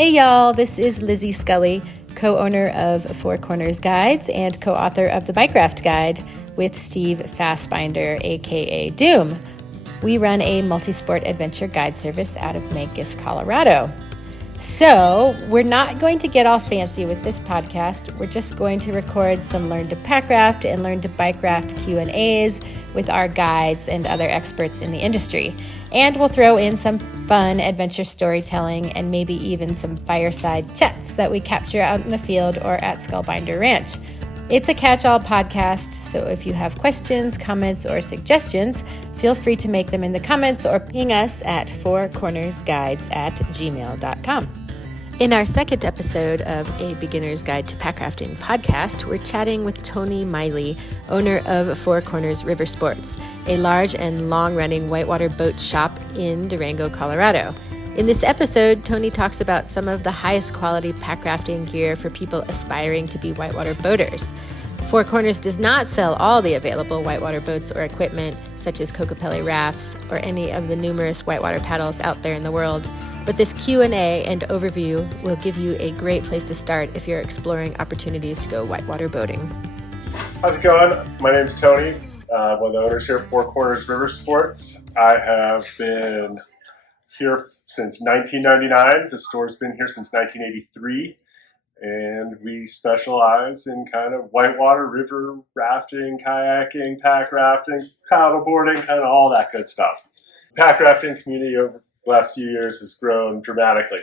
Hey y'all, this is Lizzie Scully, co-owner of Four Corners Guides and co-author of the Bikeraft Guide with Steve Fassbinder, aka Doom. We run a multi-sport adventure guide service out of Memphis, Colorado. So we're not going to get all fancy with this podcast. We're just going to record some Learn to Packraft and Learn to Bikeraft Q&As with our guides and other experts in the industry. And we'll throw in some fun adventure storytelling and maybe even some fireside chats that we capture out in the field or at Skullbinder Ranch. It's a catch-all podcast, so if you have questions, comments, or suggestions, feel free to make them in the comments or ping us at fourcornersguides@gmail.com. In our second episode of A Beginner's Guide to Packrafting podcast, we're chatting with Tony Miely, owner of Four Corners Riversports, a large and long-running whitewater boat shop in Durango, Colorado. In this episode, Tony talks about some of the highest quality packrafting gear for people aspiring to be whitewater boaters. Four Corners does not sell all the available whitewater boats or equipment, such as Kokopelli rafts or any of the numerous whitewater paddles out there in the world. But this Q&A and overview will give you a great place to start if you're exploring opportunities to go whitewater boating. How's it going? My name's Tony. I'm one of the owners here at Four Corners Riversports. I have been here since 1999. The store's been here since 1983. And we specialize in kind of whitewater, river rafting, kayaking, pack rafting, paddle boarding, kind of all that good stuff. The pack rafting community over the last few years has grown dramatically.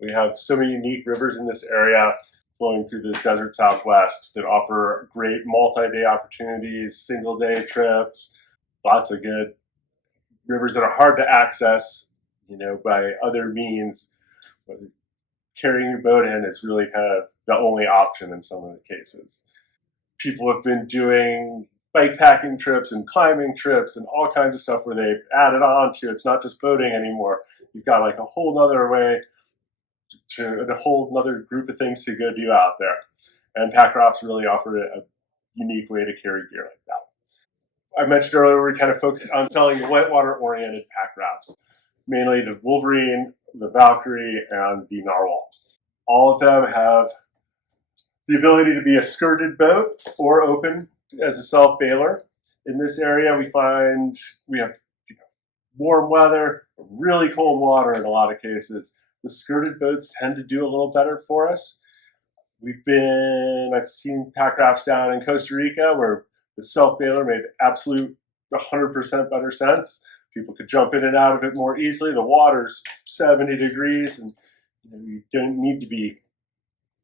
We have so many unique rivers in this area flowing through the desert Southwest that offer great multi-day opportunities, single-day trips, lots of good rivers that are hard to access, by other means. Carrying your boat in is really kind of the only option in some of the cases. People have been doing bike packing trips and climbing trips and all kinds of stuff where they've added on to it's not just boating anymore. You've got like a whole nother way to a whole nother group of things to go do out there. And Packrafts really offered a unique way to carry gear like that. I mentioned earlier we kind of focused on selling the whitewater oriented Packrafts, mainly the Wolverine, the Valkyrie, and the Narwhal. All of them have the ability to be a skirted boat or open as a self-bailer. In this area, we find we have warm weather, really cold water in a lot of cases. The skirted boats tend to do a little better for us. I've seen Packrafts down in Costa Rica where the self-bailer made absolute 100% better sense. People could jump in and out of it more easily. The water's 70 degrees and you don't need to be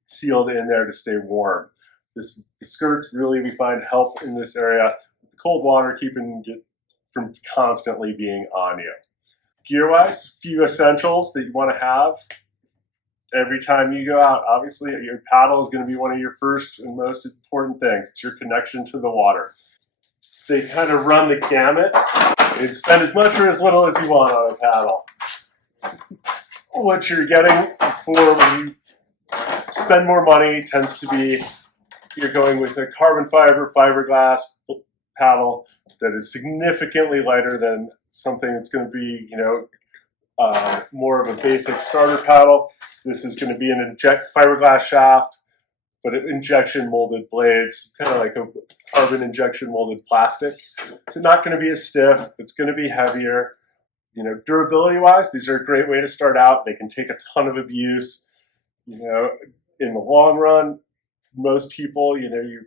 sealed in there to stay warm. The skirts really, we find, help in this area with the cold water, keeping it from constantly being on you. Gear-wise, a few essentials that you want to have every time you go out. Obviously, your paddle is going to be one of your first and most important things. It's your connection to the water. They kind of run the gamut. You can spend as much or as little as you want on a paddle. What you're getting for when you spend more money tends to be you're going with a carbon fiber, fiberglass paddle that is significantly lighter than something that's going to be, more of a basic starter paddle. This is going to be an fiberglass shaft, but injection molded blades, kind of like a carbon injection molded plastic. So not going to be as stiff. It's going to be heavier. Durability wise, these are a great way to start out. They can take a ton of abuse. In the long run, most people, your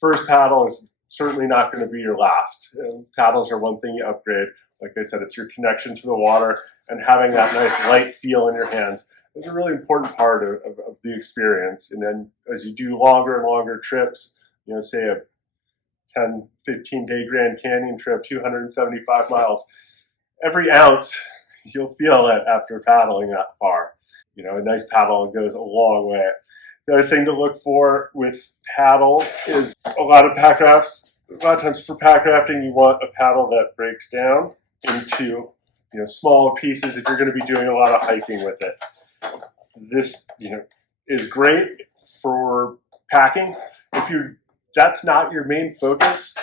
first paddle is certainly not going to be your last. Paddles are one thing you upgrade. Like I said, it's your connection to the water and having that nice light feel in your hands. It's a really important part of the experience. And then as you do longer and longer trips, say a 10, 15-day Grand Canyon trip, 275 miles, every ounce you'll feel it after paddling that far. A nice paddle goes a long way. The other thing to look for with paddles is a lot of times for packrafting, you want a paddle that breaks down into smaller pieces if you're going to be doing a lot of hiking with it. This is great for packing. If that's not your main focus,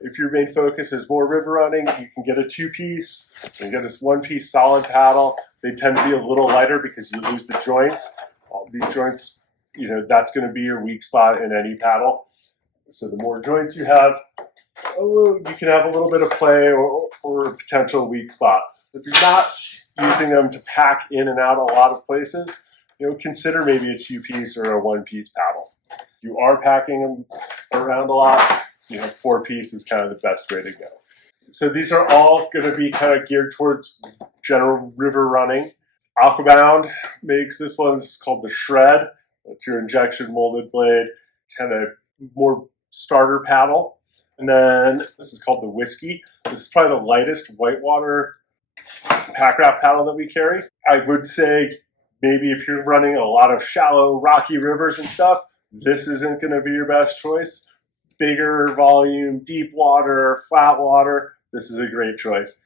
If your main focus is more river running, you can get a 2-piece and get this 1-piece solid paddle. They tend to be a little lighter because you lose the joints. All these joints, that's going to be your weak spot in any paddle. So the more joints you have, you can have a little bit of play or a potential weak spot. If you're not using them to pack in and out a lot of places, consider maybe a 2-piece or a 1-piece paddle. If you are packing them around a lot, 4-piece is kind of the best way to go. So these are all going to be kind of geared towards general river running. Aquabound makes this one. This is called the Shred. It's your injection molded blade, kind of more starter paddle. And then this is called the Whiskey. This is probably the lightest whitewater packraft paddle that we carry. I would say maybe if you're running a lot of shallow, rocky rivers and stuff, this isn't going to be your best choice. Bigger volume, deep water, flat water, this is a great choice.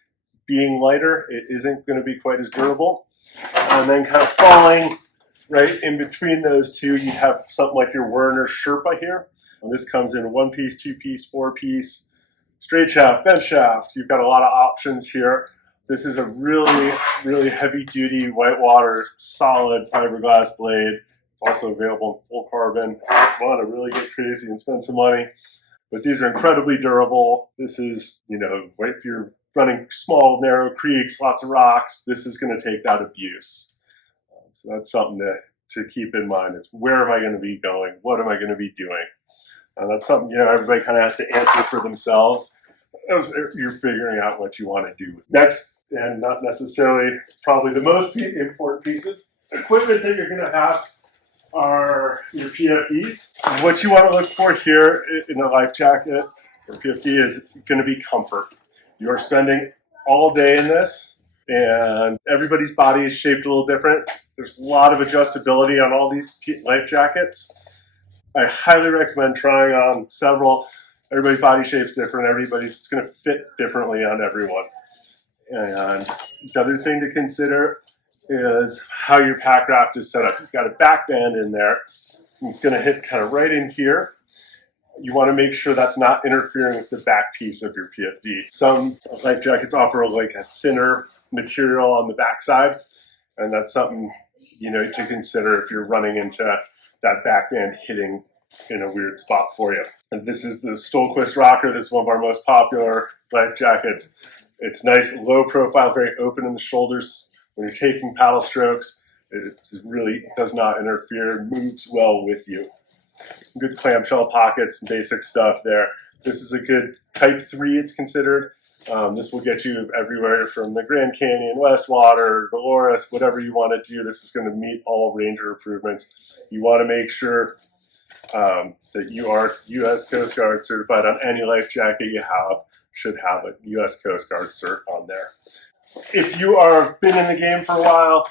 Being lighter, it isn't going to be quite as durable. And then kind of falling right in between those two, you have something like your Werner Sherpa here. And this comes in 1-piece, 2-piece, 4-piece, straight shaft, bent shaft. You've got a lot of options here. This is a really, really heavy-duty whitewater, solid fiberglass blade. It's also available in full carbon. If you want to really get crazy and spend some money. But these are incredibly durable. This is, if you're running small, narrow creeks, lots of rocks, this is going to take that abuse. So that's something to keep in mind is where am I going to be going? What am I going to be doing? And that's something, everybody kind of has to answer for themselves as you're figuring out what you want to do. Next, and not necessarily probably the most important piece of equipment that you're going to have are your PFDs. What you want to look for here in a life jacket or PFD is going to be comfort. You are spending all day in this, and everybody's body is shaped a little different. There's a lot of adjustability on all these life jackets. I highly recommend trying on several. Everybody's body shape's different. It's going to fit differently on everyone. And the other thing to consider is how your pack raft is set up. You've got a back band in there. It's going to hit kind of right in here. You want to make sure that's not interfering with the back piece of your PFD. Some life jackets offer like a thinner material on the back side, and that's something to consider if you're running into that back band hitting in a weird spot for you. And this is the Stolquist Rocker. This is one of our most popular life jackets. It's nice, low profile, very open in the shoulders. When you're taking paddle strokes, it really does not interfere, moves well with you. Good clamshell pockets and basic stuff there. This is a good Type 3, it's considered. This will get you everywhere from the Grand Canyon, Westwater, Dolores, whatever you want to do. This is going to meet all ranger improvements. You want to make sure that you are U.S. Coast Guard certified on any life jacket you have. Should have a U.S. Coast Guard cert on there. If you are been in the game for a while,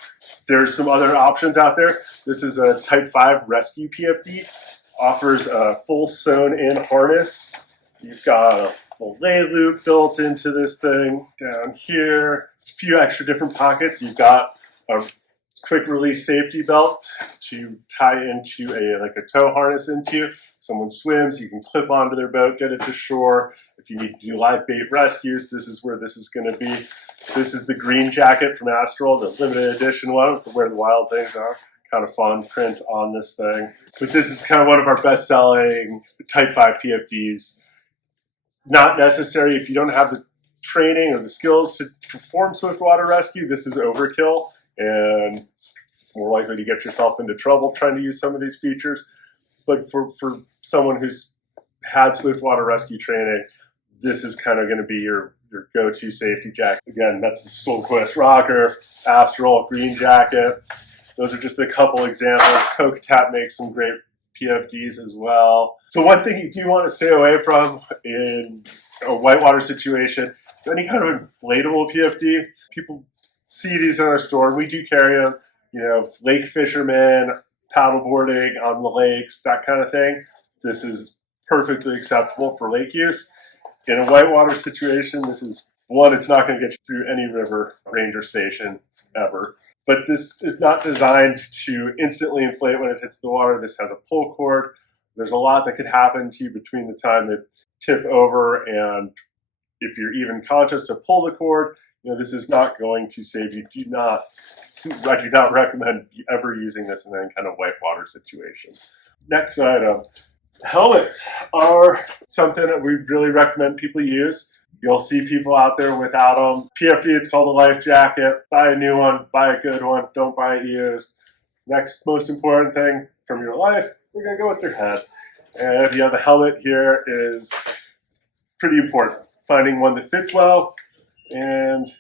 there's some other options out there. This is a Type 5 Rescue PFD. Offers a full sewn-in harness. You've got a lay loop built into this thing down here. A few extra different pockets. You've got a quick release safety belt to tie into a tow harness into. If someone swims, you can clip onto their boat, get it to shore. If you need to do live bait rescues, this is where this is going to be. This is the green jacket from Astral, the limited edition one for where the wild things are. Kind of fun print on this thing. But this is kind of one of our best-selling Type 5 PFDs. Not necessary if you don't have the training or the skills to perform swiftwater rescue. This is overkill and more likely to get yourself into trouble trying to use some of these features. But for someone who's had swiftwater rescue training, this is kind of going to be your go-to safety jacket. Again, that's the Stolquist Rocker, Astral, green jacket. Those are just a couple examples. Kokatap makes some great PFDs as well. So one thing you do want to stay away from in a whitewater situation is any kind of inflatable PFD. People see these in our store. We do carry them. Lake fishermen, paddleboarding on the lakes, that kind of thing. This is perfectly acceptable for lake use. In a whitewater situation, this is one, it's not going to get you through any river ranger station ever. But this is not designed to instantly inflate when it hits the water. This has a pull cord. There's a lot that could happen to you between the time that tip over, and if you're even conscious to pull the cord, this is not going to save you. I do not recommend ever using this in any kind of whitewater situation. Next item, helmets are something that we really recommend people use. You'll see people out there without them. PFD, it's called a life jacket. Buy a new one, buy a good one, don't buy it used. Next most important thing from your life, we're gonna go with your head. And the helmet here is pretty important. Finding one that fits well and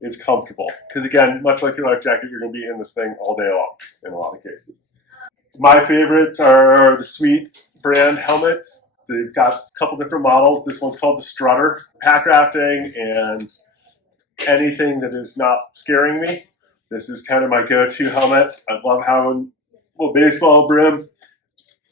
is comfortable. Because again, much like your life jacket, you're gonna be in this thing all day long in a lot of cases. My favorites are the Sweet brand helmets. They've got a couple different models. This one's called the Strutter. Packrafting and anything that is not scaring me, this is kind of my go-to helmet. I love having a little baseball brim.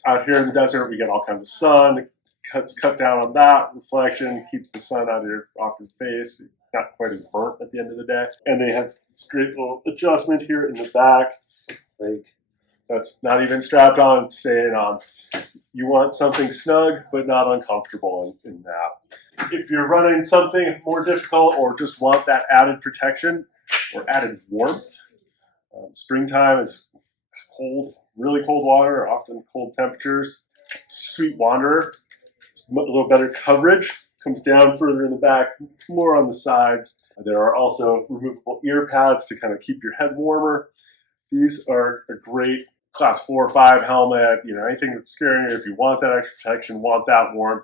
Out here in the desert, we get all kinds of sun. Cut down on that reflection, keeps the sun off your face. Not quite as burnt at the end of the day. And they have this great little adjustment here in the back. That's not even strapped on, it's staying on. You want something snug, but not uncomfortable in that. If you're running something more difficult or just want that added protection or added warmth, springtime is cold, really cold water, often cold temperatures. Sweet Wanderer, it's a little better coverage, comes down further in the back, more on the sides. There are also removable ear pads to kind of keep your head warmer. These are a great class 4 or 5 helmet, anything that's scaring you. If you want that extra protection, want that warmth,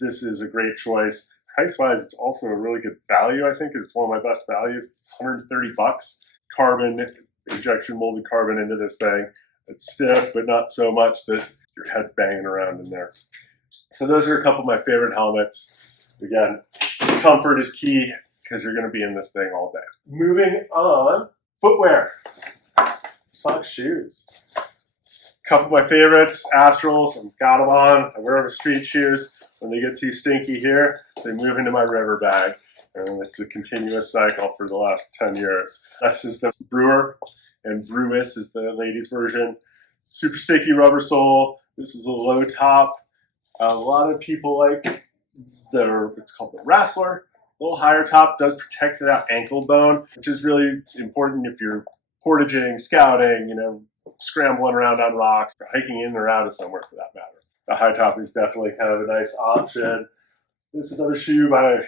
this is a great choice. Price-wise, it's also a really good value. I think it's one of my best values. It's $130. Carbon, injection molded carbon into this thing. It's stiff, but not so much that your head's banging around in there. So those are a couple of my favorite helmets. Again, comfort is key because you're going to be in this thing all day. Moving on, footwear. Let's talk shoes. A couple of my favorites, Astrals, I've got them on. I wear them as street shoes. When they get too stinky here, they move into my river bag. And it's a continuous cycle for the last 10 years. This is the Brewer, and Brewis is the ladies' version. Super sticky rubber sole. This is a low top. A lot of people like it's called the Wrestler. A little higher top does protect that ankle bone, which is really important if you're portaging, scouting, scrambling around on rocks, or hiking in or out of somewhere for that matter. The high top is definitely kind of a nice option. This is another shoe by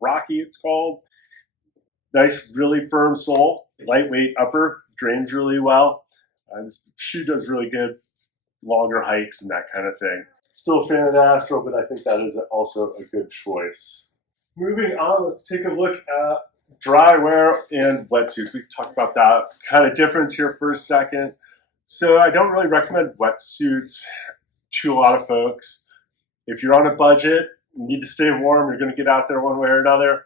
Rocky, it's called. Nice, really firm sole, lightweight upper, drains really well. This shoe does really good longer hikes and that kind of thing. Still a fan of the Astro, but I think that is also a good choice. Moving on, let's take a look at dry wear and wetsuits. We can talk about that kind of difference here for a second. So I don't really recommend wetsuits to a lot of folks. If you're on a budget, you need to stay warm, you're going to get out there one way or another,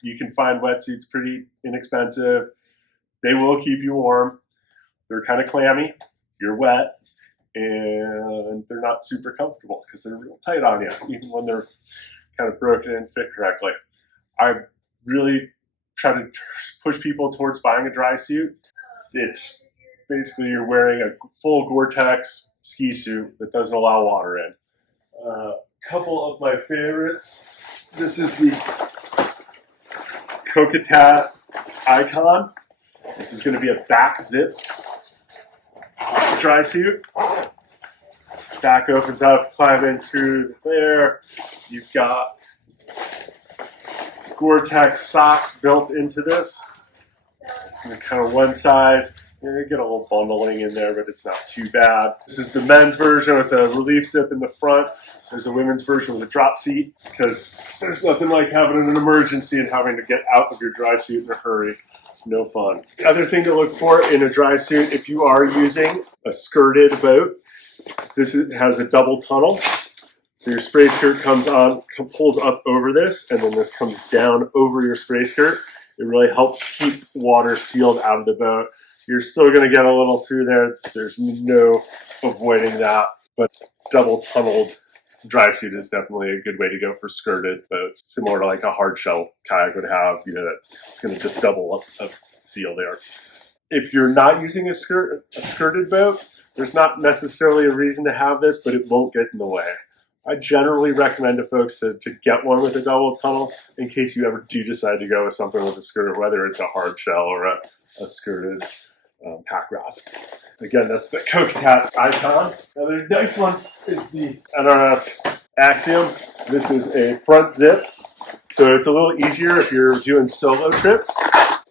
you can find wetsuits pretty inexpensive. They will keep you warm. They're kind of clammy. You're wet. And they're not super comfortable because they're real tight on you, even when they're kind of broken and fit correctly. I really try to push people towards buying a dry suit. It's basically you're wearing a full Gore-Tex ski suit that doesn't allow water in. Couple of my favorites. This is the Kokatat Icon. This is going to be a back zip dry suit. Back opens up, climbing through there. You've got Gore-Tex socks built into this. And kind of one size. You get a little bundling in there, but it's not too bad. This is the men's version with a relief zip in the front. There's a women's version with a drop seat because there's nothing like having an emergency and having to get out of your dry suit in a hurry. No fun. The other thing to look for in a dry suit, if you are using a skirted boat, has a double tunnel. So your spray skirt pulls up over this, and then this comes down over your spray skirt. It really helps keep water sealed out of the boat. You're still going to get a little through there. There's no avoiding that, but double tunneled dry suit is definitely a good way to go for skirted boats, similar to like a hard shell kayak would have, that it's going to just double up seal there. If you're not using a skirted boat, there's not necessarily a reason to have this, but it won't get in the way. I generally recommend to folks to get one with a double tunnel in case you ever do decide to go with something with a skirt, whether it's a hard shell or a skirted pack raft. Again, that's the Coconut icon. Another nice one is the NRS Axiom. This is a front zip, so it's a little easier if you're doing solo trips.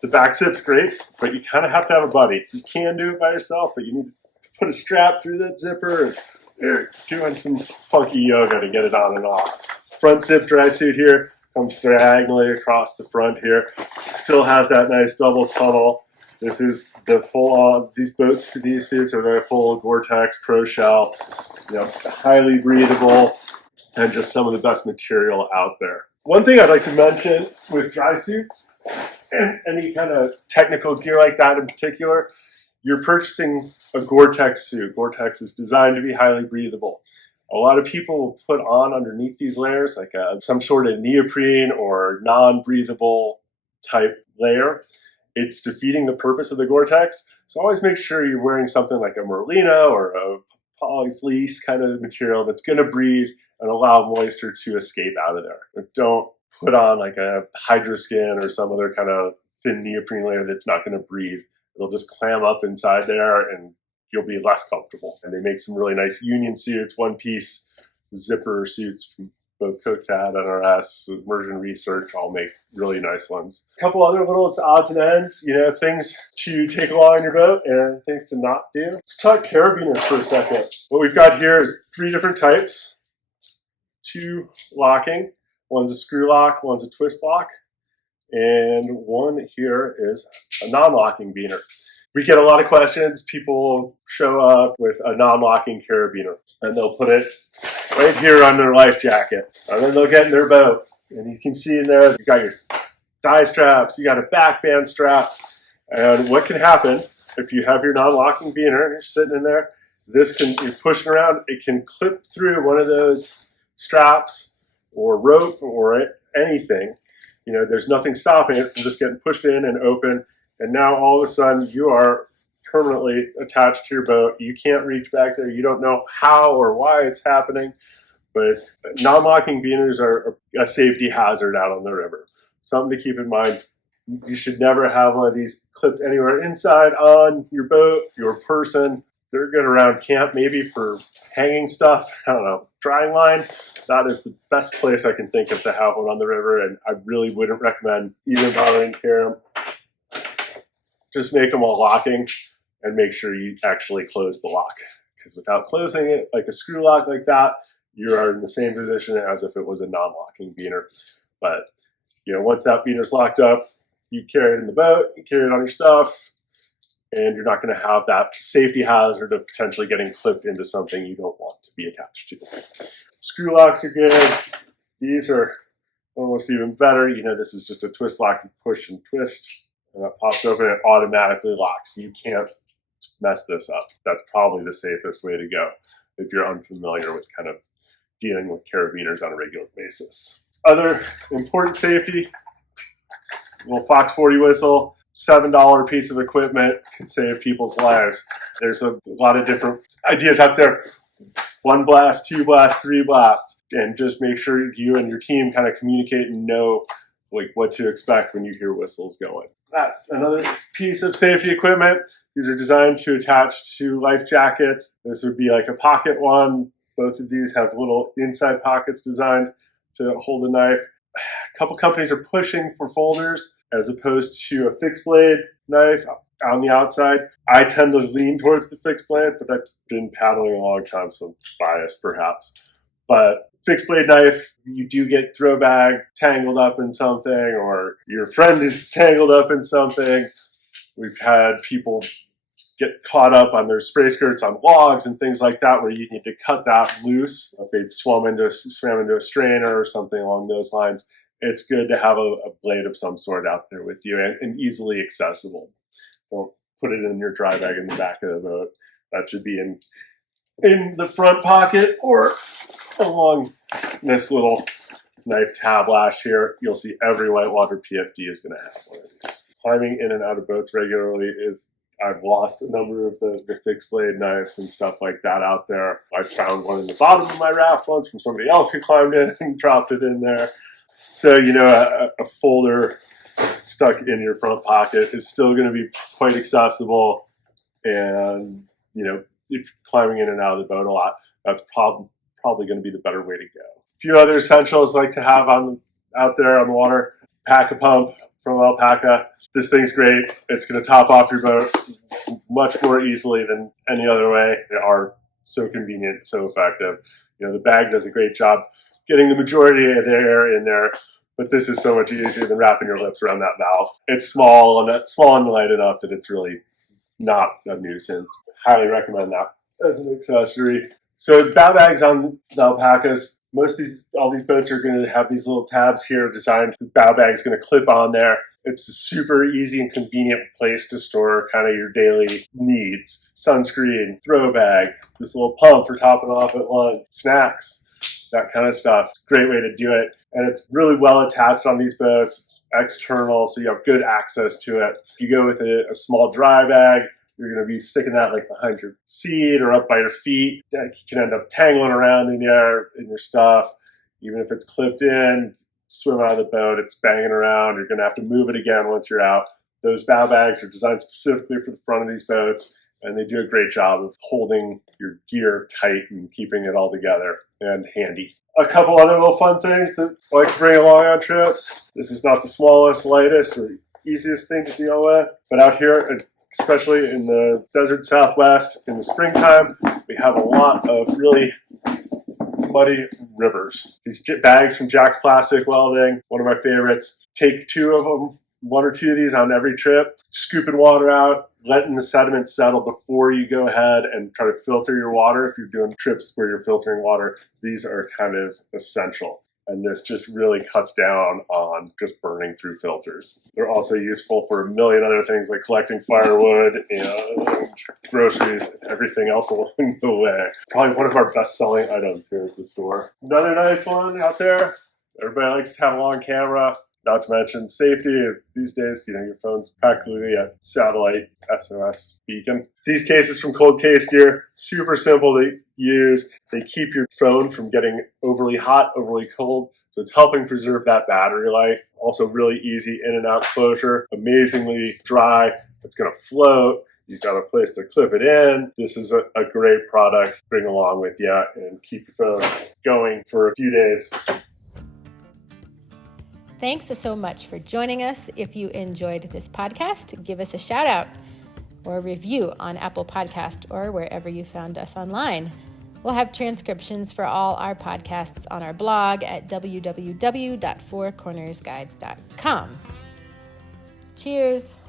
The back zip's great, but you kind of have to have a buddy. You can do it by yourself, but you need to put a strap through that zipper and you're doing some funky yoga to get it on and off. Front zip dry suit here comes diagonally across the front here. Still has that nice double tunnel. This is the full these suits are the full Gore-Tex Pro Shell, highly breathable and just some of the best material out there. One thing I'd like to mention with dry suits and any kind of technical gear like that in particular, you're purchasing a Gore-Tex suit. Gore-Tex is designed to be highly breathable. A lot of people will put on underneath these layers like some sort of neoprene or non-breathable type layer. It's defeating the purpose of the Gore-Tex. So always make sure you're wearing something like a Merlino or a polyfleece kind of material that's going to breathe and allow moisture to escape out of there. But don't put on like a hydroskin or some other kind of thin neoprene layer that's not going to breathe. It'll just clam up inside there and you'll be less comfortable. And they make some really nice union suits, one-piece zipper suits from both Coconut, NRS, Immersion Research, all make really nice ones. A couple other little odds and ends, things to take along in your boat and things to not do. Let's talk carabiners for a second. What we've got here is 3 different types. 2 locking. One's a screw lock, one's a twist lock. And one here is a non-locking beaner. We get a lot of questions. People show up with a non-locking carabiner and they'll put it right here on their life jacket. And then they'll get in their boat. And you can see in there, you got your thigh straps, you got a back band straps. And what can happen if you have your non-locking beaner and you're sitting in there, you're pushing around, it can clip through one of those straps or rope or anything. There's nothing stopping it from just getting pushed in and open. And now all of a sudden you are permanently attached to your boat. You can't reach back there. You don't know how or why it's happening. But non-locking beaners are a safety hazard out on the river. Something to keep in mind. You should never have one of these clipped anywhere inside on your boat, your person. They're good around camp, maybe for hanging stuff. I don't know, drying line. That is the best place I can think of to have one on the river, and I really wouldn't recommend even bothering to carry them. Just make them all locking and make sure you actually close the lock. Because without closing it, like a screw lock like that, you are in the same position as if it was a non-locking beaner. But once that beaner's locked up, you carry it in the boat, you carry it on your stuff, and you're not going to have that safety hazard of potentially getting clipped into something you don't want to be attached to. Screw locks are good. These are almost even better. This is just a twist lock. You push and twist, and that pops open and it automatically locks. You can't mess this up. That's probably the safest way to go if you're unfamiliar with kind of dealing with carabiners on a regular basis. Other important safety, little Fox 40 whistle, $7 piece of equipment can save people's lives. There's a lot of different ideas out there. 1 blast, 2 blast, 3 blast, and just make sure you and your team kind of communicate and know what to expect when you hear whistles going. That's another piece of safety equipment. These are designed to attach to life jackets. This would be like a pocket one. Both of these have little inside pockets designed to hold the knife. A couple companies are pushing for folders as opposed to a fixed blade knife on the outside. I tend to lean towards the fixed blade, but I've been paddling a long time, so I'm biased perhaps. But fixed blade knife, you do get throw bag tangled up in something, or your friend is tangled up in something. We've had people get caught up on their spray skirts on logs and things like that, where you need to cut that loose. If they've swam into a strainer or something along those lines, it's good to have a blade of some sort out there with you and easily accessible. Don't put it in your dry bag in the back of the boat. That should be in the front pocket or along this little knife tab lash here. You'll see every Whitewater PFD is going to have one of these. Climbing in and out of boats regularly is I've lost a number of the fixed blade knives and stuff like that out there. I found one in the bottom of my raft once from somebody else who climbed in and dropped it in there. So, a folder stuck in your front pocket is still going to be quite accessible. And, if you're climbing in and out of the boat a lot, that's probably going to be the better way to go. A few other essentials like to have out there on the water. Pack-a-pump from Alpaca. This thing's great. It's going to top off your boat much more easily than any other way. They are so convenient, so effective. The bag does a great job getting the majority of the air in there, but this is so much easier than wrapping your lips around that valve. It's small and light enough that it's really not a nuisance. Highly recommend that as an accessory. So bow bags on the Alpacas. All these boats are going to have these little tabs here designed. The bow bag is going to clip on there. It's a super easy and convenient place to store kind of your daily needs. Sunscreen, throw bag, this little pump for topping off at lunch, snacks, that kind of stuff. It's a great way to do it. And it's really well attached on these boats. It's external, so you have good access to it. If you go with a small dry bag, you're going to be sticking that like behind your seat or up by your feet. You can end up tangling around in your stuff. Even if it's clipped in, swim out of the boat, it's banging around. You're going to have to move it again once you're out. Those bow bags are designed specifically for the front of these boats, and they do a great job of holding your gear tight and keeping it all together and handy. A couple other little fun things that I like to bring along on trips. This is not the smallest, lightest, or easiest thing to deal with, but out here, especially in the desert Southwest in the springtime, we have a lot of really muddy rivers. These bags from Jack's Plastic Welding, one of my favorites. Take one or two of these on every trip, scooping water out, letting the sediment settle before you go ahead and try to filter your water. If you're doing trips where you're filtering water, these are kind of essential. And this just really cuts down on just burning through filters. They're also useful for a million other things like collecting firewood and groceries and everything else along the way. Probably one of our best-selling items here at the store. Another nice one out there. Everybody likes to have a long camera. Not to mention safety. These days, your phone's practically a satellite SOS beacon. These cases from Cold Case Gear, super simple to use. They keep your phone from getting overly hot, overly cold. So it's helping preserve that battery life. Also really easy in and out closure. Amazingly dry. It's going to float. You've got a place to clip it in. This is a great product to bring along with you and keep your phone going for a few days. Thanks so much for joining us. If you enjoyed this podcast, give us a shout out or a review on Apple Podcast or wherever you found us online. We'll have transcriptions for all our podcasts on our blog at www.fourcornersguides.com. Cheers.